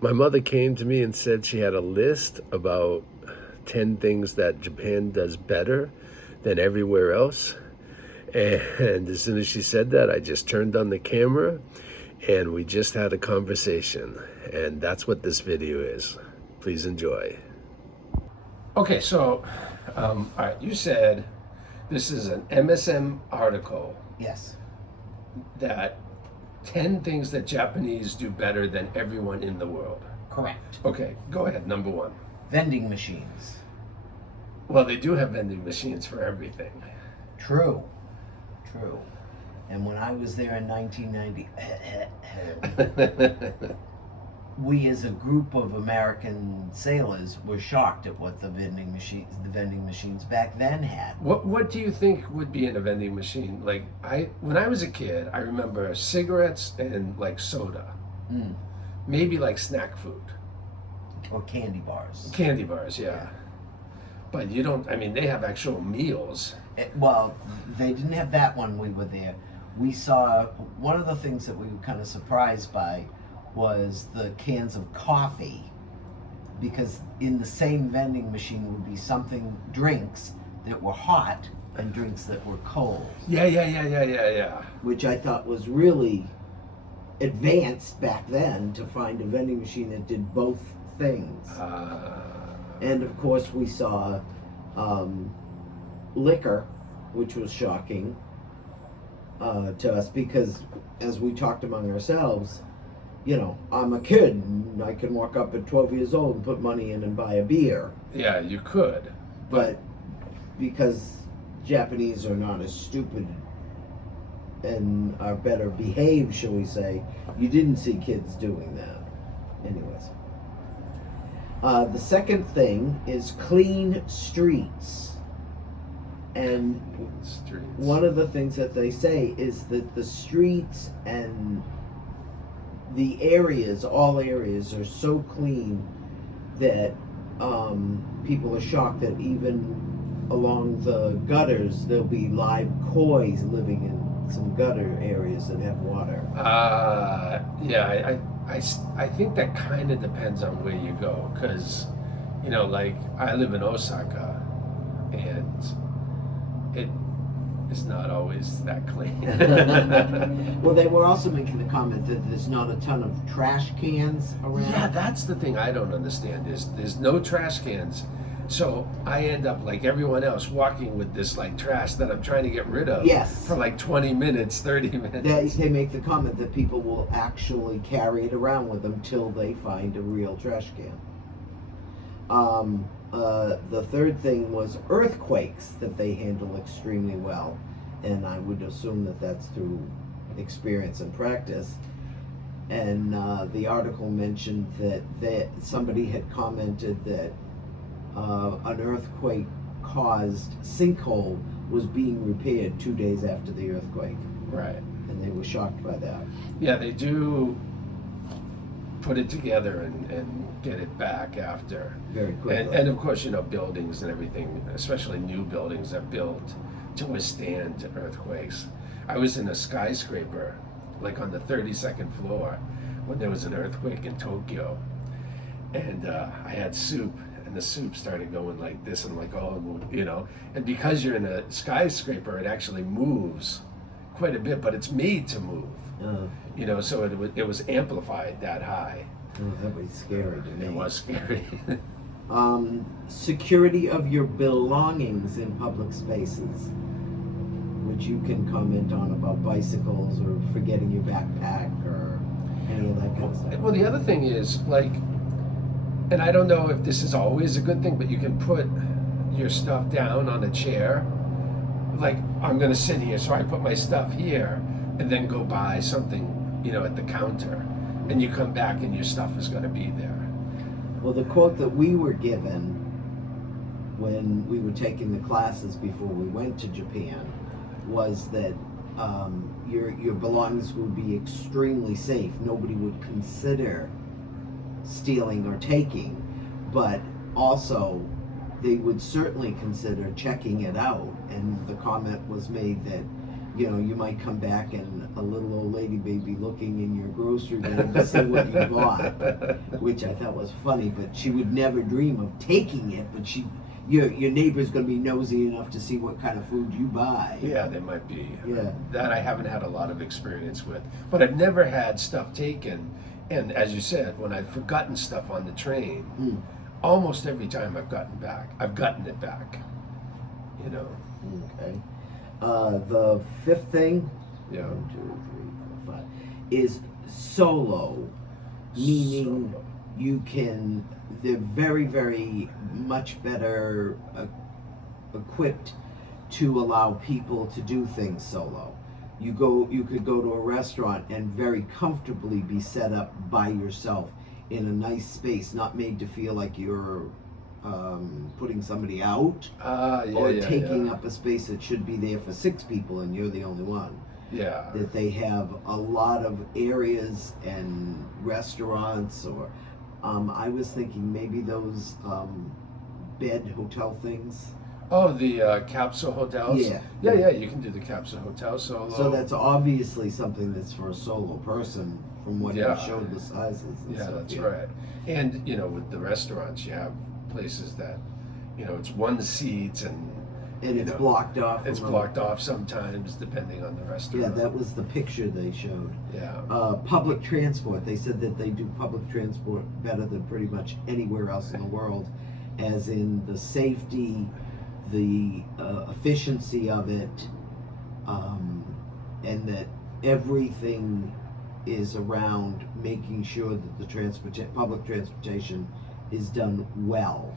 My mother came to me and said she had a list about 10 things that Japan does better than everywhere else. And as soon as she said that, I just turned on the camera and we just had a conversation. And that's what this video is. Please enjoy. Okay, so, all right, you said this is an MSM article. Yes. That 10 things that Japanese do better than everyone in the world. Correct. Okay, go ahead, number one. Vending machines. Well, they do have vending machines for everything. True. And when I was there in 1990, we as a group of American sailors were shocked at what the vending machines back then had. What do you think would be in a vending machine? Like when I was a kid, I remember cigarettes and like soda. Maybe like snack food. Or candy bars. Candy bars, yeah. But you don't, I mean, they have actual meals. Well, they didn't have that when we were there. We saw, one of the things that we were kind of surprised by was the cans of coffee, because in the same vending machine would be drinks that were hot and drinks that were cold. Yeah. Which I thought was really advanced back then, to find a vending machine that did both things. And of course we saw liquor, which was shocking to us, because as we talked among ourselves, you know, I'm a kid and I can walk up at 12 years old and put money in and buy a beer. Yeah, you could. But because Japanese are not as stupid and are better behaved, shall we say, you didn't see kids doing that. Anyways. The second thing is clean streets. And one of the things that they say is that the streets and the areas, all areas, are so clean that people are shocked that even along the gutters there'll be live koi living in some gutter areas that have water. I think that kind of depends on where you go, because, you know, like I live in Osaka and it is not always that clean. Well, they were also making the comment that there's not a ton of trash cans around. Yeah, that's the thing I don't understand, is there's no trash cans. So I end up like everyone else walking with this like trash that I'm trying to get rid of. Yes. For like 20 minutes, 30 minutes. They make the comment that people will actually carry it around with them till they find a real trash can. The third thing was earthquakes, that they handle extremely well. And I would assume that that's through experience and practice. And the article mentioned that somebody had commented that an earthquake caused sinkhole was being repaired 2 days after the earthquake. Right. And they were shocked by that. Yeah, they do put it together and get it back after. Very quickly. And of course, you know, buildings and everything, especially new buildings, are built to withstand earthquakes. I was in a skyscraper, like on the 32nd floor, when there was an earthquake in Tokyo. And I had soup. And the soup started going like this, and I'm like, oh, you know. And because you're in a skyscraper, it actually moves quite a bit, but it's made to move. You know, so it was amplified that high. Oh, that was scary to me. It was scary. Security of your belongings in public spaces, which you can comment on, about bicycles or forgetting your backpack or any of that kind of stuff. Well, the other thing is, like, and I don't know if this is always a good thing, but you can put your stuff down on a chair. Like, I'm going to sit here, so I put my stuff here and then go buy something, you know, at the counter. And you come back and your stuff is going to be there. Well, the quote that we were given when we were taking the classes before we went to Japan was that your belongings would be extremely safe. Nobody would consider stealing or taking, but also they would certainly consider checking it out. And the comment was made that you know, you might come back and a little old lady may be looking in your grocery bag to see what you bought, which I thought was funny, but she would never dream of taking it, but your neighbor's going to be nosy enough to see what kind of food you buy. Yeah, they might be. Yeah. That I haven't had a lot of experience with. But I've never had stuff taken. And as you said, when I've forgotten stuff on the train, almost every time I've gotten it back. You know. Okay. The fifth thing, Yeah. 1, 2, 3, 4, 5, is solo, meaning Solo. you can, they're very, very much better equipped to allow people to do things solo. You could go to a restaurant and very comfortably be set up by yourself in a nice space, not made to feel like you're putting somebody out or taking up a space that should be there for 6 people and you're the only one. Yeah. That they have a lot of areas and restaurants, or I was thinking maybe those bed hotel things. Oh, the capsule hotels? Yeah. You can do the capsule hotel solo. So that's obviously something that's for a solo person from what you showed the sizes. And Yeah, stuff. that's right. And, you know, with the restaurants, you have places that, you know, it's one seat and it's blocked off. It's blocked off sometimes, depending on the restaurant. Yeah, that was the picture they showed. Yeah. Public transport. They said that they do public transport better than pretty much anywhere else in the world, as in the safety, the efficiency of it, and that everything is around making sure that the public transportation is done well.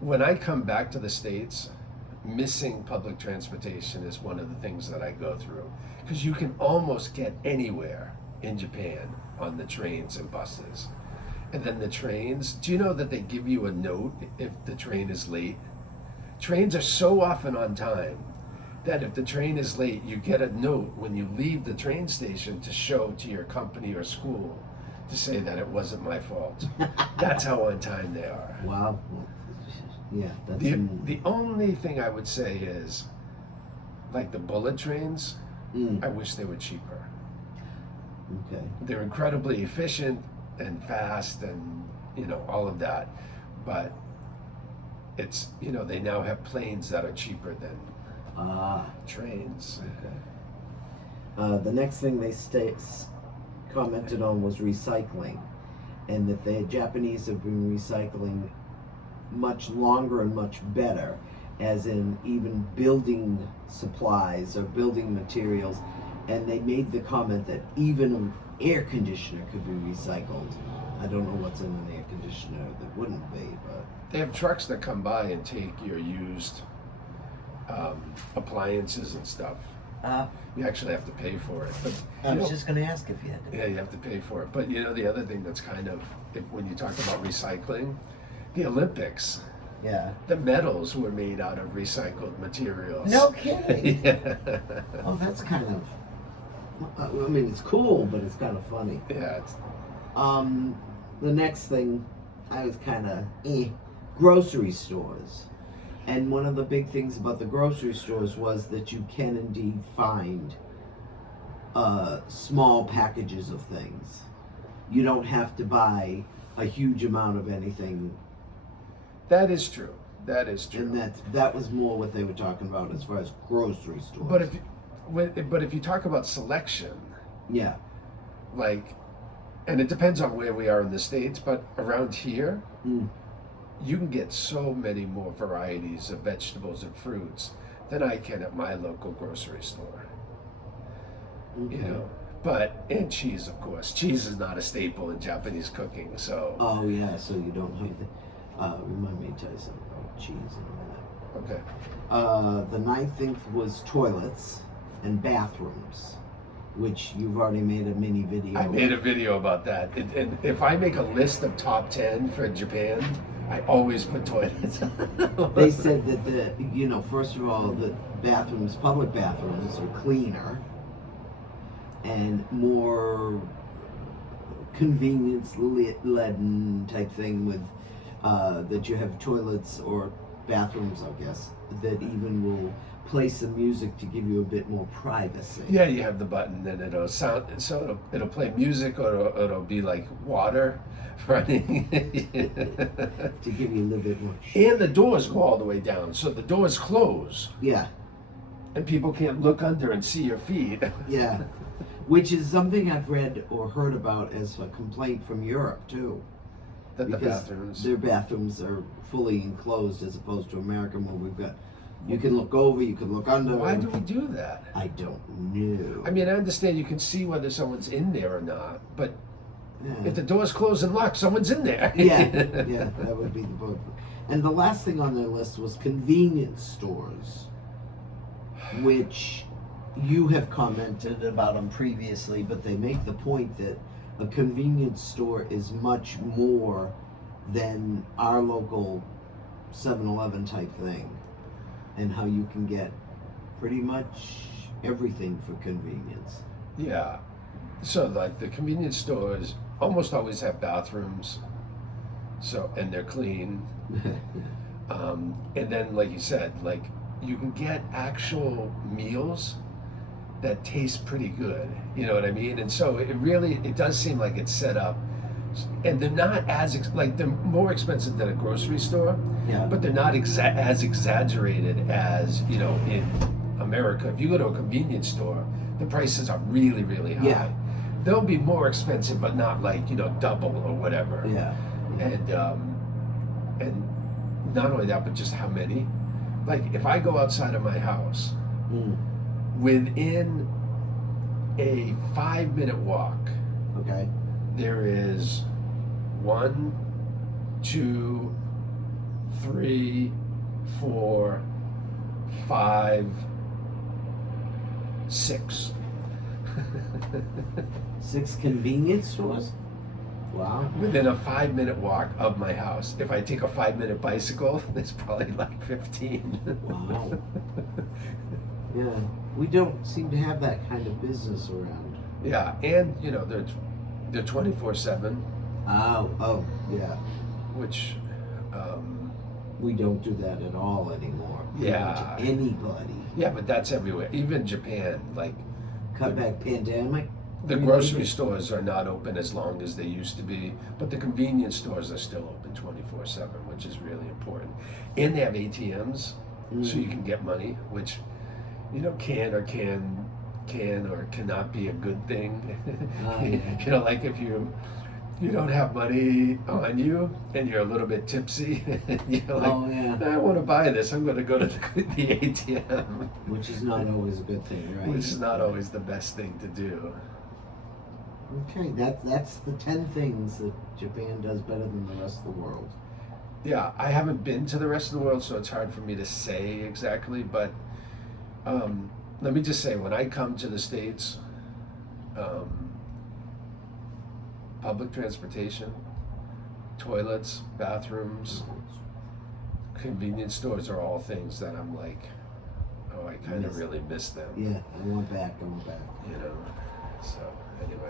When I come back to the States, missing public transportation is one of the things that I go through, because you can almost get anywhere in Japan on the trains and buses. And then the trains, do you know that they give you a note if the train is late? Trains are so often on time that if the train is late, you get a note when you leave the train station to show to your company or school to say that it wasn't my fault. That's how on time they are. Wow. Yeah, that's the only thing I would say is, like the bullet trains, I wish they were cheaper. Okay. They're incredibly efficient and fast and, you know, all of that. But it's, you know, they now have planes that are cheaper than trains. Okay. The next thing they commented on was recycling, and that the Japanese have been recycling much longer and much better, as in even building supplies or building materials. And they made the comment that even an air conditioner could be recycled. I don't know what's in an air conditioner that wouldn't be, but They have trucks that come by and take your used appliances and stuff. You actually have to pay for it. But I was just going to ask if you had to. Yeah, you have to pay for it. But you know, the other thing that's kind of, when you talk about recycling, the Olympics, the medals were made out of recycled materials. No kidding. Yeah. Oh, that's kind of, I mean, it's cool, but it's kind of funny. Yeah. The next thing, I was kind of, grocery stores. And one of the big things about the grocery stores was that you can indeed find small packages of things. You don't have to buy a huge amount of anything. That is true. That is true. And that was more what they were talking about as far as grocery stores. But if you talk about selection, yeah, like, and it depends on where we are in the States, but around here, you can get so many more varieties of vegetables and fruits than I can at my local grocery store. okay. You know, and cheese, of course. Cheese is not a staple in Japanese cooking, so. Oh yeah, so you don't have to. Remind me to tell you something about cheese in a minute. Okay. The ninth thing was toilets and bathrooms, which you've already made a mini video. I made a video about that. And if I make a list of top 10 for Japan, I always put toilets. They said that first of all, the public bathrooms are cleaner and more convenience-laden type thing with that you have toilets or bathrooms, I guess, that even will play some music to give you a bit more privacy. Yeah, you have the button and it'll sound, so it'll play music, or it'll be like water running. To give you a little bit more. And the doors go all the way down, so the doors close Yeah, and people can't look under and see your feet. yeah. Which is something I've read or heard about as a complaint from Europe too. That the Because bathrooms. their bathrooms are fully enclosed as opposed to America where we've got, you can look over, you can look under. Why do we do that? I don't know. I mean, I understand you can see whether someone's in there or not, but Yeah. if the door's closed and locked, someone's in there. Yeah, yeah, that would be the book. And the last thing on their list was convenience stores, which you have commented about them previously, but they make the point that a convenience store is much more than our local 7-Eleven type thing, and how you can get pretty much everything for convenience. Yeah. So like the convenience stores almost always have bathrooms, so, and they're clean. And then, like you said, like you can get actual meals that taste pretty good. You know what I mean? And so it does seem like it's set up, and they're not like they're more expensive than a grocery store, Yeah. but they're not as exaggerated as in America. If you go to a convenience store, the prices are really, really high. Yeah. They'll be more expensive, but not like double or whatever. Yeah. And not only that, but just how many. Like if I go outside of my house, Mm. within a 5-minute walk, Okay. there is 1, 2, 3, 4, 5, 6. 6 convenience stores? Wow. Within a 5-minute walk of my house. If I take a 5-minute bicycle, there's probably like 15. Wow. Yeah. We don't seem to have that kind of business around. Yeah, and they're 24/7, Oh, yeah. which We don't do that at all anymore. Pretty Yeah. much anybody. yeah, but that's everywhere. Even Japan, like Cut back pandemic. the grocery stores are not open as long as they used to be, but the convenience stores are still open 24/7, which is really important. And they have ATMs, so you can get money, which can or cannot be a good thing. Oh, yeah. Like if you don't have money on you and you're a little bit tipsy, you're like, Oh, yeah. I want to buy this. I'm going to go to the ATM, Which is not always a good thing, right? which is not always the best thing to do. Okay, that's the 10 things that Japan does better than the rest of the world. Yeah, I haven't been to the rest of the world, so it's hard for me to say exactly, but let me just say, when I come to the States, public transportation, toilets, bathrooms, convenience stores are all things that I'm like, oh, I kind of Miss. really miss them. Yeah, I want back. So anyway.